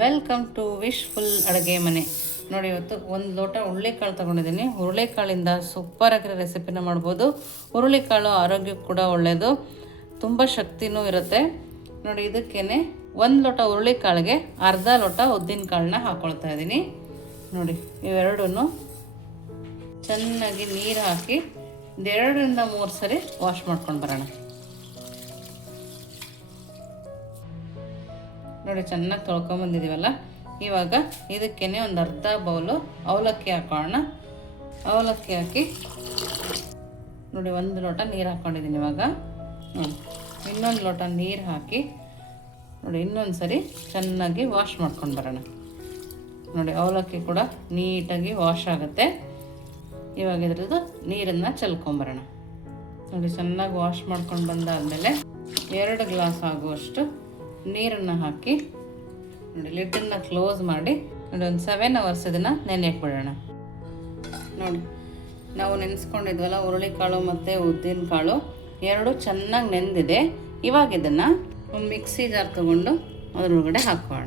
Welcome to wish full ಅಡುಗೆ ಮನೆ. ನೋಡಿ, ಇವತ್ತು ಒಂದು ಲೋಟ ಹುರುಳಿಕಾಳು ತೊಗೊಂಡಿದ್ದೀನಿ. ಹುರುಳಿಕಾಳಿಂದ ಸೂಪರಾಗಿರೋ ರೆಸಿಪಿನ ಮಾಡ್ಬೋದು. ಹುರುಳಿಕಾಳು ಆರೋಗ್ಯಕ್ಕೆ ಕೂಡ ಒಳ್ಳೆಯದು, ತುಂಬ ಶಕ್ತಿನೂ ಇರುತ್ತೆ. ನೋಡಿ, ಇದಕ್ಕೇ 1 ಲೋಟ ಹುರುಳಿಕಾಳಿಗೆ ಅರ್ಧ ಲೋಟ ಉದ್ದಿನ ಕಾಳನ್ನ ಹಾಕ್ಕೊಳ್ತಾ ಇದ್ದೀನಿ. ನೋಡಿ, ಇವೆರಡೂ ಚೆನ್ನಾಗಿ ನೀರು ಹಾಕಿ 2ರಿಂದ 3 ಸರಿ ವಾಶ್ ಮಾಡ್ಕೊಂಡು ಬರೋಣ. ನೋಡಿ, ಚೆನ್ನಾಗಿ ತೊಳ್ಕೊಂಬಂದಿದ್ದೀವಲ್ಲ. ಇವಾಗ ಇದಕ್ಕೇ ಒಂದು ಅರ್ಧ ಬೌಲು ಅವಲಕ್ಕಿ ಹಾಕೋಣ. ಅವಲಕ್ಕಿ ಹಾಕಿ ನೋಡಿ 1 ಲೋಟ ನೀರು ಹಾಕ್ಕೊಂಡಿದ್ದೀನಿ. ಇವಾಗ ಇನ್ನೊಂದು ಲೋಟ ನೀರು ಹಾಕಿ ನೋಡಿ ಇನ್ನೊಂದು ಸರಿ ಚೆನ್ನಾಗಿ ವಾಶ್ ಮಾಡ್ಕೊಂಡು ಬರೋಣ. ನೋಡಿ, ಅವಲಕ್ಕಿ ಕೂಡ ನೀಟಾಗಿ ವಾಶ್ ಆಗುತ್ತೆ. ಇವಾಗ ಇದ್ರದ್ದು ನೀರನ್ನು ಚೆಲ್ಕೊಂಬರೋಣ. ನೋಡಿ, ಚೆನ್ನಾಗಿ ವಾಶ್ ಮಾಡ್ಕೊಂಡು ಬಂದಾದಮೇಲೆ 2 ಗ್ಲಾಸ್ ಆಗುವಷ್ಟು ನೀರನ್ನು ಹಾಕಿ ನೋಡಿ ಲಿಡ್ಡನ್ನು ಕ್ಲೋಸ್ ಮಾಡಿ ನೋಡಿ ಒಂದು 7 ಅವರ್ಸ್ ಇದನ್ನು ನೆನೆಯಕ್ಕೆ ಬಿಡೋಣ. ನೋಡಿ, ನಾವು ನೆನೆಸ್ಕೊಂಡಿದ್ವಲ್ಲ ಹುರುಳಿಕಾಳು ಮತ್ತು ಉದ್ದಿನ ಕಾಳು 2 ಚೆನ್ನಾಗಿ ನೆಂದಿದೆ. ಇವಾಗ ಇದನ್ನು ಒಂದು ಮಿಕ್ಸಿ ಜಾರ್ ತೊಗೊಂಡು ಅದರೊಳಗಡೆ ಹಾಕೋಣ.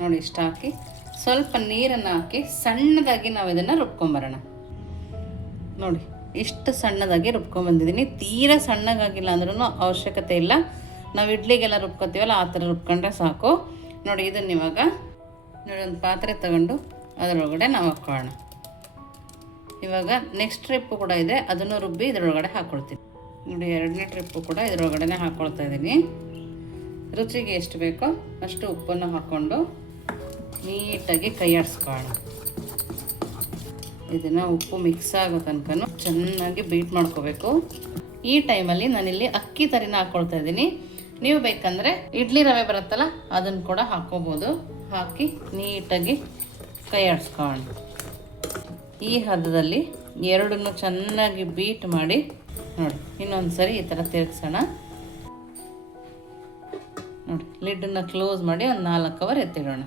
ನೋಡಿ, ಇಷ್ಟು ಹಾಕಿ ಸ್ವಲ್ಪ ನೀರನ್ನು ಹಾಕಿ ಸಣ್ಣದಾಗಿ ನಾವು ಇದನ್ನು ರುಬ್ಕೊಂಬರೋಣ. ನೋಡಿ, ಇಷ್ಟು ಸಣ್ಣದಾಗಿ ರುಬ್ಕೊಂಬಂದಿದ್ದೀನಿ. ತೀರಾ ಸಣ್ಣಗಾಗಿಲ್ಲ ಅಂದ್ರೂ ಅವಶ್ಯಕತೆ ಇಲ್ಲ. ನಾವು ಇಡ್ಲಿಗೆಲ್ಲ ರುಬ್ಕೊತೀವಲ್ಲ ಆ ಥರ ರುಬ್ಕೊಂಡ್ರೆ ಸಾಕು. ನೋಡಿ, ಇದನ್ನು ಇವಾಗ ನೋಡಿ ಒಂದು ಪಾತ್ರೆ ತಗೊಂಡು ಅದರೊಳಗಡೆ ನಾವು ಹಾಕೋಣ. ಇವಾಗ ನೆಕ್ಸ್ಟ್ ಟ್ರಿಪ್ಪು ಕೂಡ ಇದೆ, ಅದನ್ನು ರುಬ್ಬಿ ಇದರೊಳಗಡೆ ಹಾಕ್ಕೊಳ್ತೀನಿ. ನೋಡಿ, 2ನೇ ಟ್ರಿಪ್ಪು ಕೂಡ ಇದರೊಳಗಡೆ ಹಾಕ್ಕೊಳ್ತಾ ಇದ್ದೀನಿ. ರುಚಿಗೆ ಎಷ್ಟು ಬೇಕೋ ಅಷ್ಟು ಉಪ್ಪನ್ನು ಹಾಕ್ಕೊಂಡು ನೀಟಾಗಿ ಕೈ ಆಡಿಸ್ಕೊಳ್ಳೋಣ. ಇದನ್ನು ಉಪ್ಪು ಮಿಕ್ಸ್ ಆಗೋ ತನಕ ಚೆನ್ನಾಗಿ ಬೀಟ್ ಮಾಡ್ಕೋಬೇಕು. ಈ ಟೈಮಲ್ಲಿ ನಾನಿಲ್ಲಿ ಅಕ್ಕಿ ತರಿನ ಹಾಕ್ಕೊಳ್ತಾ ಇದ್ದೀನಿ. ನೀವು ಬೇಕಂದರೆ ಇಡ್ಲಿ ರವೆ ಬರುತ್ತಲ್ಲ ಅದನ್ನು ಕೂಡ ಹಾಕ್ಕೋಬೋದು. ಹಾಕಿ ನೀಟಾಗಿ ಕೈ ಆಡಿಸ್ಕೊಳ್ಳೋಣ. ಈ ಹದದಲ್ಲಿ 2 ಚೆನ್ನಾಗಿ ಬೀಟ್ ಮಾಡಿ ನೋಡಿ ಇನ್ನೊಂದು ಸರಿ ಈ ಥರ ತಿರುಗಿಸೋಣ. ನೋಡಿ, ಲಿಡ್ಡನ್ನು ಕ್ಲೋಸ್ ಮಾಡಿ ಒಂದು 4 ಅವರ್ ಎತ್ತಿಡೋಣ.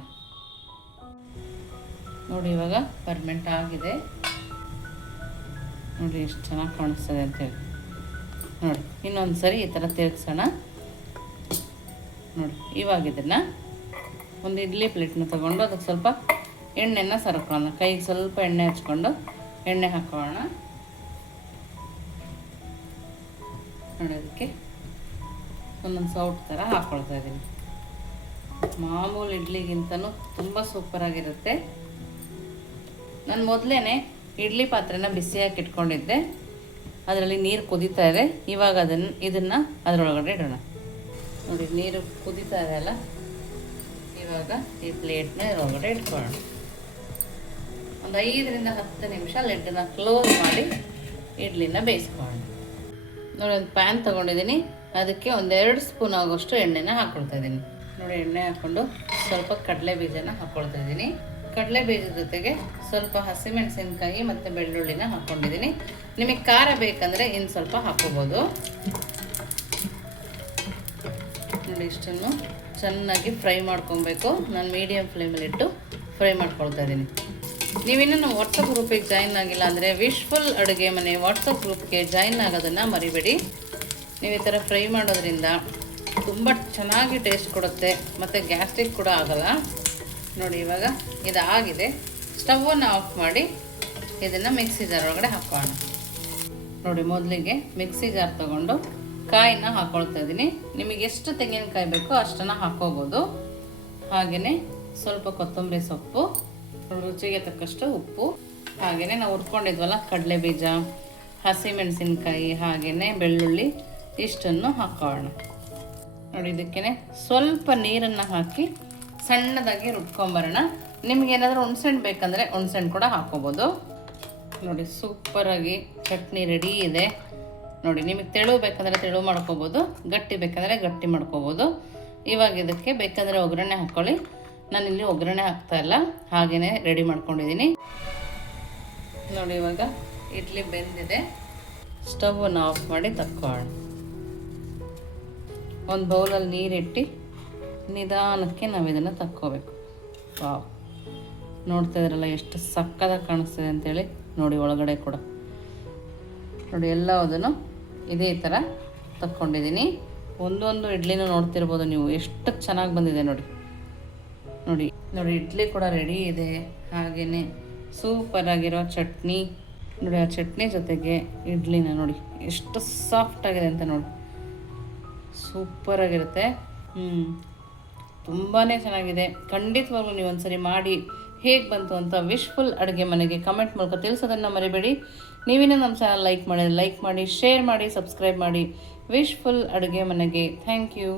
ನೋಡಿ, ಇವಾಗ ಪರ್ಮೆಂಟ್ ಆಗಿದೆ. ನೋಡಿ ಎಷ್ಟು ಚೆನ್ನಾಗಿ ಕಾಣಿಸ್ತದೆ ಅಂತೇಳಿ. ನೋಡಿ, ಇನ್ನೊಂದು ಸರಿ ಈ ಥರ ತಿರುಗಿಸೋಣ. ನೋಡಿ, ಇವಾಗ ಇದನ್ನು ಒಂದು ಇಡ್ಲಿ ಪ್ಲೇಟ್ನ ತೊಗೊಂಡು ಅದಕ್ಕೆ ಸ್ವಲ್ಪ ಎಣ್ಣೆನ ಸರ್ಕೊಳ್ಳೋಣ. ಕೈಗೆ ಸ್ವಲ್ಪ ಎಣ್ಣೆ ಹಚ್ಕೊಂಡು ಎಣ್ಣೆ ಹಾಕೋಣ. ನೋಡಿ, ಅದಕ್ಕೆ ಒಂದೊಂದು ಸೌಟ್ ಥರ ಹಾಕ್ಕೊಳ್ತಾ ಇದ್ದೀನಿ. ಮಾಮೂಲು ಇಡ್ಲಿಗಿಂತನೂ ತುಂಬ ಸೂಪರಾಗಿರುತ್ತೆ. ನಾನು ಮೊದಲೇ ಇಡ್ಲಿ ಪಾತ್ರೆನ ಬಿಸಿಯಾಗಿ ಇಟ್ಕೊಂಡಿದ್ದೆ, ಅದರಲ್ಲಿ ನೀರು ಕುದೀತಾ ಇದೆ. ಇವಾಗ ಇದನ್ನು ಅದರೊಳಗಡೆ ಇಡೋಣ. ನೋಡಿ, ನೀರು ಕುದೀತಾ ಇದೆ ಅಲ್ಲ, ಇವಾಗ ಈ ಪ್ಲೇಟ್ನ ಇದರೊಳಗಡೆ ಇಟ್ಕೊಳ್ಳೋಣ. ಒಂದು 5ರಿಂದ 10 ನಿಮಿಷ ಲಿಡ್ಡನ್ನು ಕ್ಲೋಸ್ ಮಾಡಿ ಇಡ್ಲಿನ ಬೇಯಿಸ್ಕೊಳ್ಳೋಣ. ನೋಡಿ, ಒಂದು ಪ್ಯಾನ್ ತೊಗೊಂಡಿದ್ದೀನಿ, ಅದಕ್ಕೆ ಒಂದು 2 ಸ್ಪೂನ್ ಆಗೋಷ್ಟು ಎಣ್ಣೆನ ಹಾಕ್ಕೊಳ್ತಾ ಇದ್ದೀನಿ. ನೋಡಿ, ಎಣ್ಣೆ ಹಾಕ್ಕೊಂಡು ಸ್ವಲ್ಪ ಕಡಲೆ ಬೀಜನ ಹಾಕ್ಕೊಳ್ತಾ ಇದ್ದೀನಿ. ಕಡಲೆ ಬೀಜದ ಜೊತೆಗೆ ಸ್ವಲ್ಪ ಹಸಿಮೆಣಸಿನ್ಕಾಯಿ ಮತ್ತು ಬೆಳ್ಳುಳ್ಳಿನ ಹಾಕ್ಕೊಂಡಿದ್ದೀನಿ. ನಿಮಗೆ ಖಾರ ಬೇಕಂದರೆ ಇನ್ನು ಸ್ವಲ್ಪ ಹಾಕ್ಕೋಬೋದು. ನೋಡಿ, ಇಷ್ಟನ್ನು ಚೆನ್ನಾಗಿ ಫ್ರೈ ಮಾಡ್ಕೊಬೇಕು. ನಾನು ಮೀಡಿಯಮ್ ಫ್ಲೇಮಲ್ಲಿಟ್ಟು ಫ್ರೈ ಮಾಡ್ಕೊಳ್ತಾ ಇದ್ದೀನಿ. ನೀವಿನ್ನೂ ನಮ್ಮ ವಾಟ್ಸಪ್ ಗ್ರೂಪಿಗೆ ಜಾಯಿನ್ ಆಗಿಲ್ಲ ಅಂದರೆ ವಿಶ್ ಫುಲ್ ಅಡುಗೆ ಮನೆ ವಾಟ್ಸಪ್ ಗ್ರೂಪ್ಗೆ ಜಾಯಿನ್ ಆಗೋದನ್ನು ಮರಿಬೇಡಿ. ನೀವು ಈ ಥರ ಫ್ರೈ ಮಾಡೋದ್ರಿಂದ ತುಂಬ ಚೆನ್ನಾಗಿ ಟೇಸ್ಟ್ ಕೊಡುತ್ತೆ ಮತ್ತು ಗ್ಯಾಸ್ಟ್ರಿಕ್ ಕೂಡ ಆಗೋಲ್ಲ. ನೋಡಿ, ಇವಾಗ ಇದಾಗಿದೆ. ಸ್ಟವನ್ನು ಆಫ್ ಮಾಡಿ ಇದನ್ನು ಮಿಕ್ಸಿ ಜಾರ್ ಒಳಗಡೆ ಹಾಕೋಣ. ನೋಡಿ, ಮೊದಲಿಗೆ ಮಿಕ್ಸಿ ಜಾರ್ ತೊಗೊಂಡು ಕಾಯಿನ ಹಾಕ್ಕೊಳ್ತಾ ಇದ್ದೀನಿ. ನಿಮಗೆ ಎಷ್ಟು ತೆಂಗಿನಕಾಯಿ ಬೇಕೋ ಅಷ್ಟನ್ನು ಹಾಕ್ಕೋಬೋದು. ಹಾಗೆಯೇ ಸ್ವಲ್ಪ ಕೊತ್ತಂಬರಿ ಸೊಪ್ಪು, ರುಚಿಗೆ ತಕ್ಕಷ್ಟು ಉಪ್ಪು, ಹಾಗೆಯೇ ನಾವು ಹುರ್ಕೊಂಡಿದ್ವಲ್ಲ ಕಡಲೆ ಬೀಜ, ಹಸಿಮೆಣಸಿನ್ಕಾಯಿ, ಹಾಗೆಯೇ ಬೆಳ್ಳುಳ್ಳಿ ಇಷ್ಟನ್ನು ಹಾಕೋಣ. ನೋಡಿ, ಇದಕ್ಕೇ ಸ್ವಲ್ಪ ನೀರನ್ನು ಹಾಕಿ ಸಣ್ಣದಾಗಿ ರುಬ್ಕೊಂಬರೋಣ. ನಿಮಗೇನಾದರೂ ಹುಣ್ಸೆಹಣ್ಣು ಬೇಕಂದರೆ ಹುಣ್ಸೆಹಣ್ಣು ಕೂಡ ಹಾಕ್ಕೋಬೋದು. ನೋಡಿ, ಸೂಪರಾಗಿ ಚಟ್ನಿ ರೆಡಿ ಇದೆ. ನೋಡಿ, ನಿಮಗೆ ತೆಳು ಬೇಕಂದರೆ ತೆಳು ಮಾಡ್ಕೋಬೋದು, ಗಟ್ಟಿ ಬೇಕಂದರೆ ಗಟ್ಟಿ ಮಾಡ್ಕೋಬೋದು. ಇವಾಗ ಇದಕ್ಕೆ ಬೇಕಂದರೆ ಒಗ್ಗರಣೆ ಹಾಕ್ಕೊಳ್ಳಿ. ನಾನಿಲ್ಲಿ ಒಗ್ಗರಣೆ ಹಾಕ್ತಾಯಿಲ್ಲ, ಹಾಗೆಯೇ ರೆಡಿ ಮಾಡ್ಕೊಂಡಿದ್ದೀನಿ. ನೋಡಿ, ಇವಾಗ ಇಡ್ಲಿ ಬೆಂದಿದೆ. ಸ್ಟವನ್ನು ಆಫ್ ಮಾಡಿ ತಕ್ಕೊಳ್ಳೋಣ. ಒಂದು ಬೌಲಲ್ಲಿ ನೀರಿಟ್ಟು ನಿಧಾನಕ್ಕೆ ನಾವು ಇದನ್ನು ತಕ್ಕೋಬೇಕು. ವಾವ್, ನೋಡ್ತಾ ಇದ್ರಲ್ಲ ಎಷ್ಟು ಸಕ್ಕದಾಗಿ ಕಾಣಿಸ್ತದೆ ಅಂತೇಳಿ. ನೋಡಿ ಒಳಗಡೆ ಕೂಡ ನೋಡಿ ಎಲ್ಲದನ್ನು ಇದೇ ಥರ ತಕ್ಕೊಂಡಿದ್ದೀನಿ. ಒಂದೊಂದು ಇಡ್ಲಿನೂ ನೋಡ್ತಿರ್ಬೋದು ನೀವು ಎಷ್ಟು ಚೆನ್ನಾಗಿ ಬಂದಿದೆ ನೋಡಿ. ನೋಡಿ ನೋಡಿ ಇಡ್ಲಿ ಕೂಡ ರೆಡಿ ಇದೆ. ಹಾಗೆಯೇ ಸೂಪರಾಗಿರೋ ಚಟ್ನಿ ನೋಡಿ, ಆ ಚಟ್ನಿ ಜೊತೆಗೆ ಇಡ್ಲಿನ ನೋಡಿ ಎಷ್ಟು ಸಾಫ್ಟಾಗಿದೆ ಅಂತ ನೋಡಿ, ಸೂಪರಾಗಿರುತ್ತೆ. ತುಂಬಾ ಚೆನ್ನಾಗಿದೆ. ಖಂಡಿತವಾಗ್ಲೂ ನೀವು ಒಂದ್ಸರಿ ಮಾಡಿ ಹೇಗೆ ಬಂತು ಅಂತ ವಿಶ್ಫುಲ್ ಅಡುಗೆ ಮನೆಗೆ ಕಮೆಂಟ್ ಮೂಲಕ ತಿಳಿಸೋದನ್ನು ಮರಿಬೇಡಿ. ನೀವಿನ್ನೂ ನಮ್ಮ ಚಾನಲ್ ಲೈಕ್ ಮಾಡಿ, ಶೇರ್ ಮಾಡಿ, ಸಬ್ಸ್ಕ್ರೈಬ್ ಮಾಡಿ. ವಿಶ್ಫುಲ್ ಅಡುಗೆ ಮನೆಗೆ ಥ್ಯಾಂಕ್ ಯು.